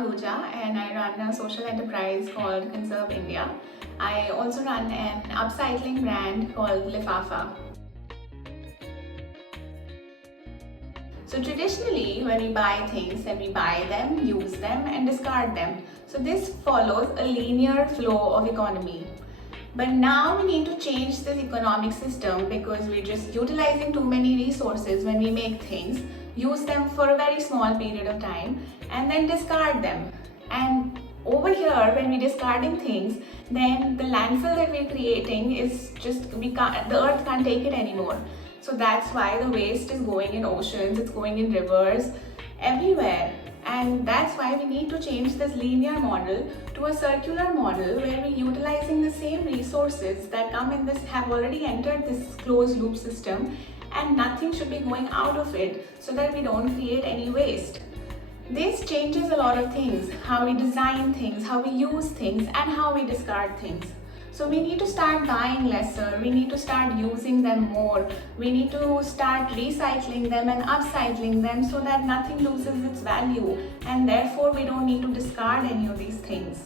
Ahuja and I run a social enterprise called Conserve India. I also run an upcycling brand called Lifafa. So traditionally, when we buy things, then we buy them, use them and discard them. So this follows a linear flow of economy. But now we need to change this economic system because we're just utilizing too many resources when we make things, use them for a very small period of time and then discard them. And over here, when we're discarding things, then the landfill that we're creating is just, the earth can't take it anymore. So that's why the waste is going in oceans, it's going in rivers, everywhere. And that's why we need to change this linear model to a circular model where we're utilizing the same resources that come in this, have already entered this closed loop system, and nothing should be going out of it so that we don't create any waste. This changes a lot of things, how we design things, how we use things, and how we discard things. So we need to start buying lesser, we need to start using them more, we need to start recycling them and upcycling them so that nothing loses its value and therefore we don't need to discard any of these things.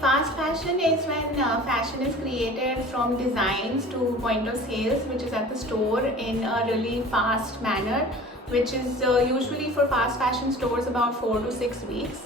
Fast fashion is when fashion is created from designs to point of sales, which is at the store in a really fast manner, which is usually for fast fashion stores about 4 to 6 weeks.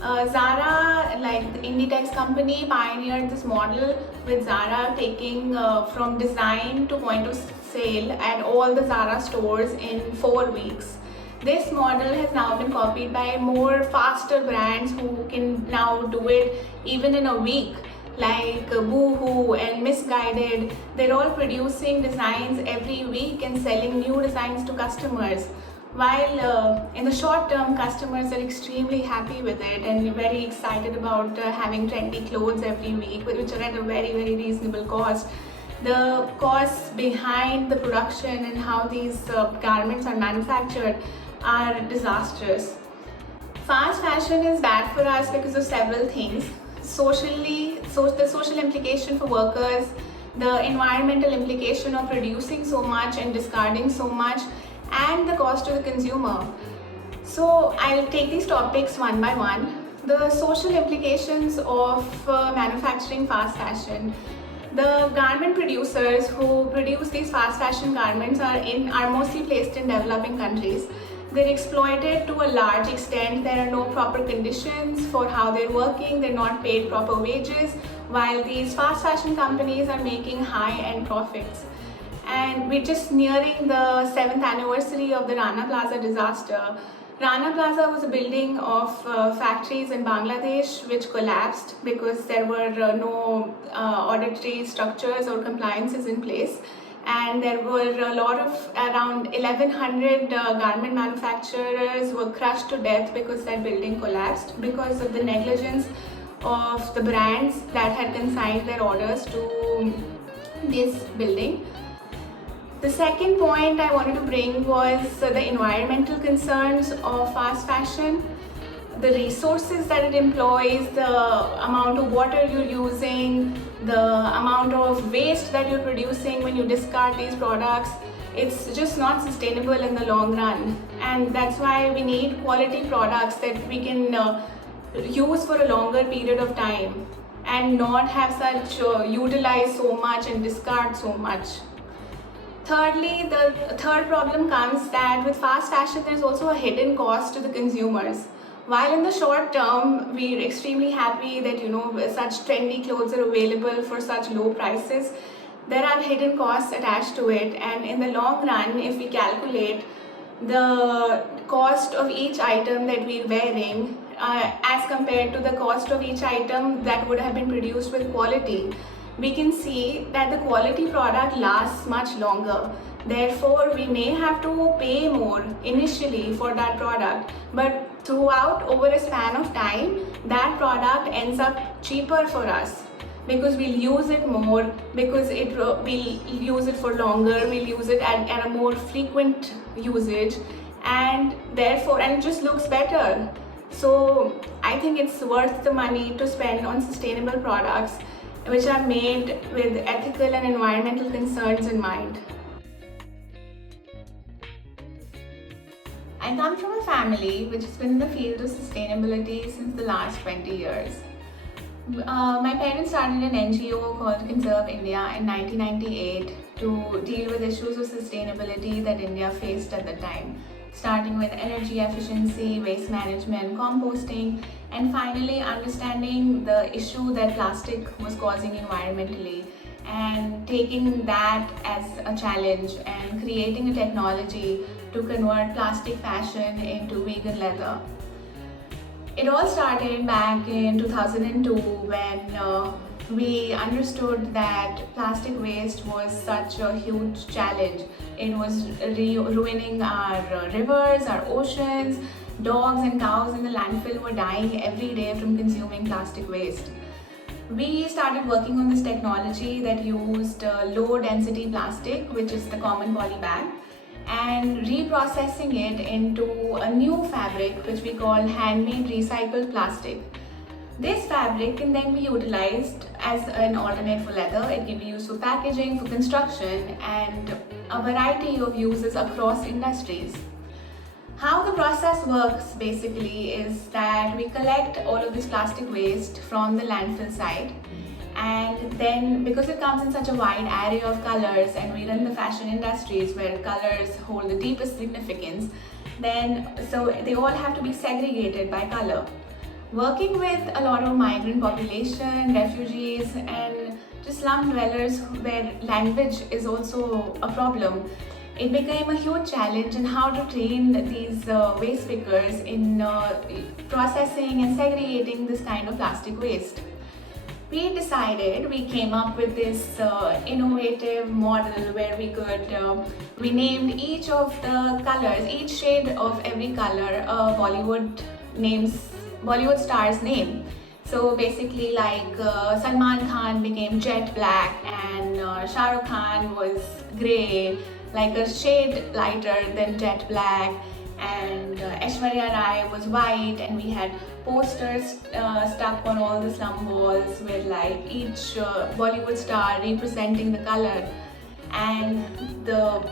Zara, like the Inditex company, pioneered this model with Zara taking from design to point of sale at all the Zara stores in 4 weeks. This model has now been copied by more faster brands who can now do it even in a week, like Boohoo and Missguided. They're all producing designs every week and selling new designs to customers. While in the short term, customers are extremely happy with it and very excited about having trendy clothes every week, which are at a very, very reasonable cost. The costs behind the production and how these garments are manufactured are disastrous. Fast fashion is bad for us because of several things. Socially, the social implication for workers, the environmental implication of producing so much and discarding so much, and the cost to the consumer. So I'll take these topics one by one. The social implications of manufacturing fast fashion. The garment producers who produce these fast fashion garments are mostly placed in developing countries. They're exploited to a large extent. There are no proper conditions for how they're working. They're not paid proper wages, while these fast fashion companies are making high-end profits. And we're just nearing the 7th anniversary of the Rana Plaza disaster. Rana Plaza was a building of factories in Bangladesh which collapsed because there were no auditory structures or compliances in place. And there were a lot of around 1100 garment manufacturers were crushed to death because that building collapsed because of the negligence of the brands that had consigned their orders to this building. The second point I wanted to bring was the environmental concerns of fast fashion, the resources that it employs, the amount of water you're using, the amount of waste that you're producing when you discard these products. It's just not sustainable in the long run, and that's why we need quality products that we can use for a longer period of time and not have such utilize so much and discard so much. Thirdly, the third problem comes that with fast fashion, there's also a hidden cost to the consumers. While in the short term, we're extremely happy that such trendy clothes are available for such low prices, there are hidden costs attached to it. And in the long run, if we calculate the cost of each item that we're wearing as compared to the cost of each item that would have been produced with quality, we can see that the quality product lasts much longer. Therefore, we may have to pay more initially for that product, but throughout over a span of time, that product ends up cheaper for us because we'll use it more, because we'll use it for longer, we'll use it at a more frequent usage, and therefore, and it just looks better. So I think it's worth the money to spend on sustainable products which are made with ethical and environmental concerns in mind. I come from a family which has been in the field of sustainability since the last 20 years. My parents started an NGO called Conserve India in 1998 to deal with issues of sustainability that India faced at the time, starting with energy efficiency, waste management, composting, and finally understanding the issue that plastic was causing environmentally and taking that as a challenge and creating a technology to convert plastic fashion into vegan leather. It all started back in 2002 when we understood that plastic waste was such a huge challenge. It was ruining our rivers, our oceans. Dogs and cows in the landfill were dying every day from consuming plastic waste. We started working on this technology that used low density plastic, which is the common poly bag, and reprocessing it into a new fabric which we call handmade recycled plastic. This fabric can then be utilized as an alternate for leather. It can be used for packaging, for construction, and a variety of uses across industries. How the process works basically is that we collect all of this plastic waste from the landfill site, and then because it comes in such a wide array of colors and we're in the fashion industries where colors hold the deepest significance, then so they all have to be segregated by color. Working with a lot of migrant population, refugees, and just slum dwellers where language is also a problem, it became a huge challenge in how to train these waste pickers in processing and segregating this kind of plastic waste. We came up with this innovative model where we named each of the colors, each shade of every color, Bollywood star's name. So basically, like Salman Khan became jet black and Shah Rukh Khan was grey, like a shade lighter than jet black, and Aishwarya Rai was white, and we had posters stuck on all the slum walls with like each Bollywood star representing the color, and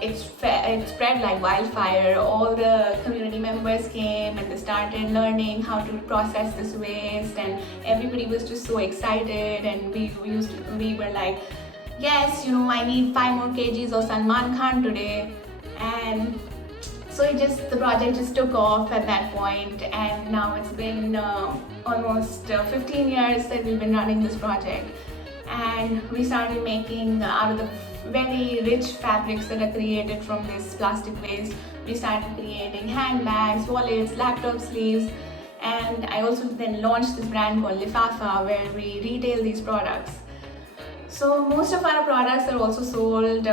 it spread like wildfire. All the community members came and they started learning how to process this waste, and everybody was just so excited, and we were like, yes, I need 5 more kgs of Salman Khan today. And so the project just took off at that point, and now it's been almost 15 years that we've been running this project. And we started making out of the very rich fabrics that are created from this plastic waste, we started creating handbags, wallets, laptop sleeves, and I also then launched this brand called Lifafa where we retail these products. So most of our products are also sold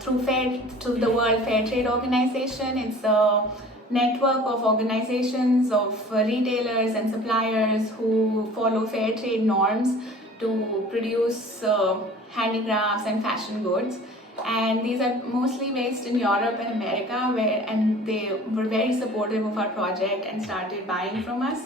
through the World Fair Trade Organization. It's a network of organizations of retailers and suppliers who follow fair trade norms to produce handicrafts and fashion goods. And these are mostly based in Europe and America, and they were very supportive of our project and started buying from us.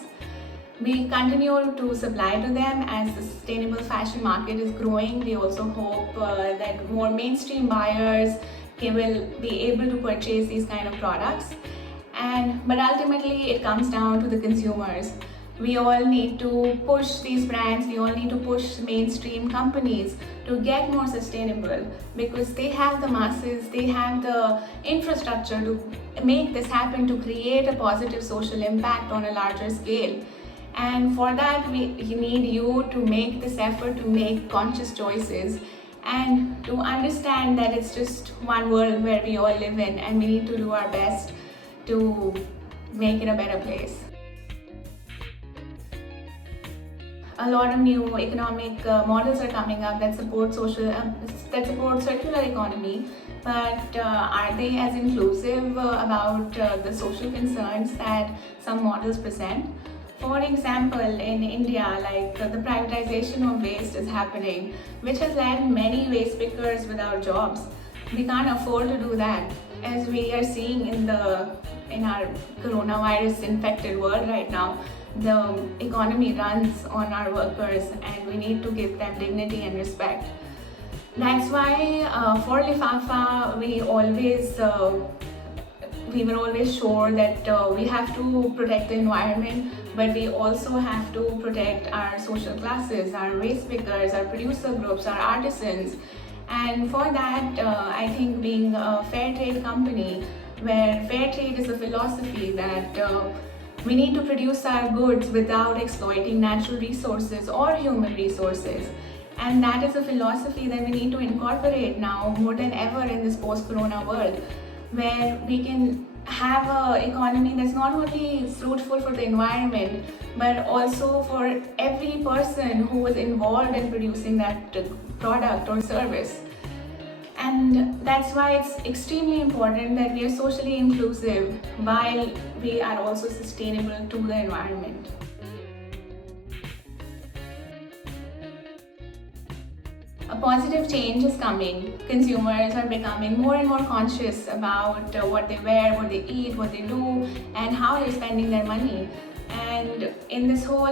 We continue to supply to them as the sustainable fashion market is growing. We also hope that more mainstream buyers will be able to purchase these kind of products. But ultimately, it comes down to the consumers. We all need to push these brands, we all need to push mainstream companies to get more sustainable, because they have the masses, they have the infrastructure to make this happen, to create a positive social impact on a larger scale. And for that, we need you to make this effort to make conscious choices and to understand that it's just one world where we all live in, and we need to do our best to make it a better place. A lot of new economic models are coming up that support circular economy, but are they as inclusive about the social concerns that some models present? For example, in India, like the privatization of waste is happening, which has led many waste pickers without jobs. We can't afford to do that, as we are seeing in our coronavirus infected world right now. The economy runs on our workers, and we need to give them dignity and respect. That's why for Lifafa, we always we were always sure that we have to protect the environment, but we also have to protect our social classes, our waste pickers, our producer groups, our artisans. And for that, I think being a fair trade company, where fair trade is a philosophy that we need to produce our goods without exploiting natural resources or human resources. And that is a philosophy that we need to incorporate now more than ever in this post-corona world, where we can have an economy that's not only fruitful for the environment, but also for every person who was involved in producing that product or service. And that's why it's extremely important that we are socially inclusive while we are also sustainable to the environment. A positive change is coming. Consumers are becoming more and more conscious about what they wear, what they eat, what they do, and how they're spending their money. And in this whole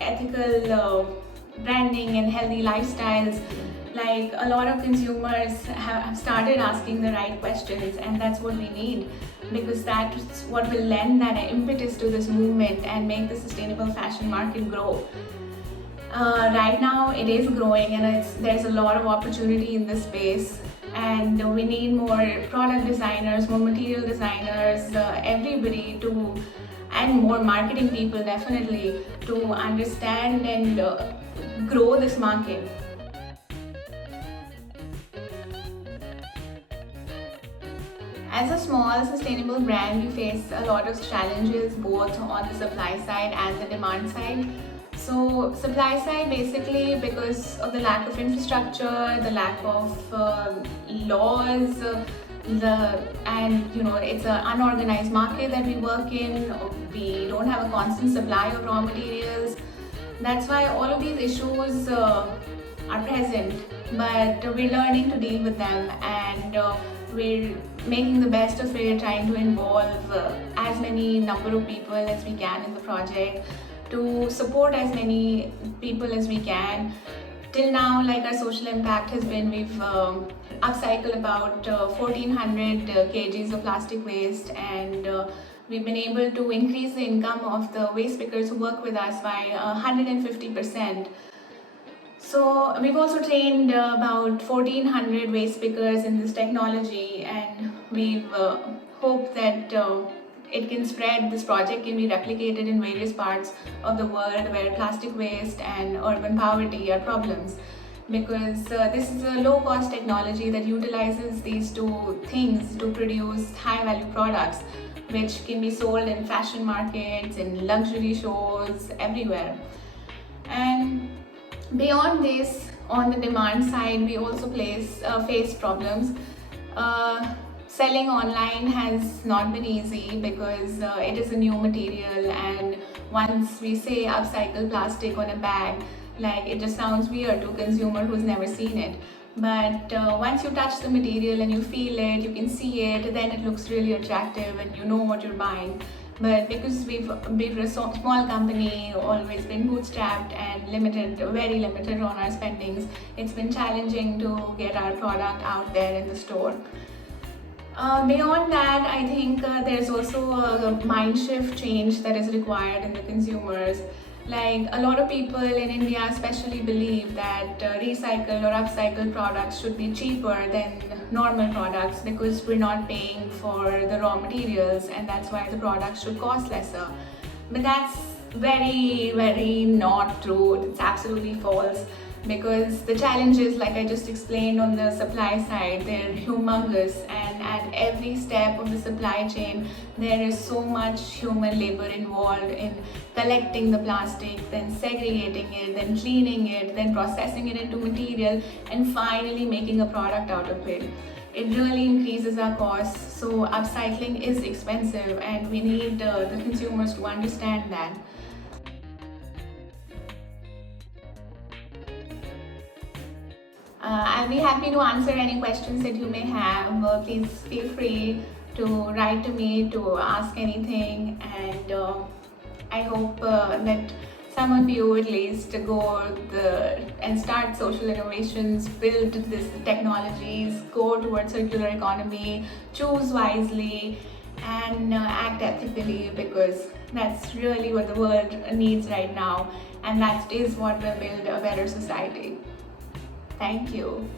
ethical branding and healthy lifestyles, like a lot of consumers have started asking the right questions, and that's what we need, because that's what will lend that impetus to this movement and make the sustainable fashion market grow. Right now it is growing, and there's a lot of opportunity in this space, and we need more product designers, more material designers, everybody to, and more marketing people definitely, to understand and grow this market. As a small sustainable brand, we face a lot of challenges both on the supply side and the demand side. So supply side, basically because of the lack of infrastructure, the lack of laws, and it's an unorganized market that we work in. We don't have a constant supply of raw materials. That's why all of these issues are present, but we're learning to deal with them, and we're making the best of it, trying to involve as many number of people as we can in the project, to support as many people as we can. Till now, like, our social impact has been, we've upcycled about 1400 kgs of plastic waste, and we've been able to increase the income of the waste pickers who work with us by 150%. So we've also trained about 1400 waste pickers in this technology, and we've hoped that it can spread, this project can be replicated in various parts of the world where plastic waste and urban poverty are problems. Because this is a low-cost technology that utilizes these two things to produce high-value products, which can be sold in fashion markets, in luxury shows, everywhere. And beyond this, on the demand side, we also face problems. Selling online has not been easy because it is a new material, and once we say upcycle plastic on a bag, like, it just sounds weird to a consumer who's never seen it. But once you touch the material and you feel it, you can see it, then it looks really attractive and you know what you're buying. But because we've been a small company, always been bootstrapped and limited, very limited on our spendings, it's been challenging to get our product out there in the store. Beyond that, I think there's also a mind shift change that is required in the consumers. Like, a lot of people in India especially believe that recycled or upcycled products should be cheaper than normal products because we're not paying for the raw materials, and that's why the products should cost lesser. But that's very, very not true. It's absolutely false, because the challenges, like I just explained on the supply side, they're humongous, and at every step of the supply chain there is so much human labor involved in collecting the plastic, then segregating it, then cleaning it, then processing it into material, and finally making a product out of it. It really increases our costs, so upcycling is expensive, and we need the consumers to understand that. I'll be happy to answer any questions that you may have. Please feel free to write to me to ask anything, and I hope that some of you at least go and start social innovations, build these technologies, go towards circular economy, choose wisely, and act ethically, because that's really what the world needs right now, and that is what will build a better society. Thank you.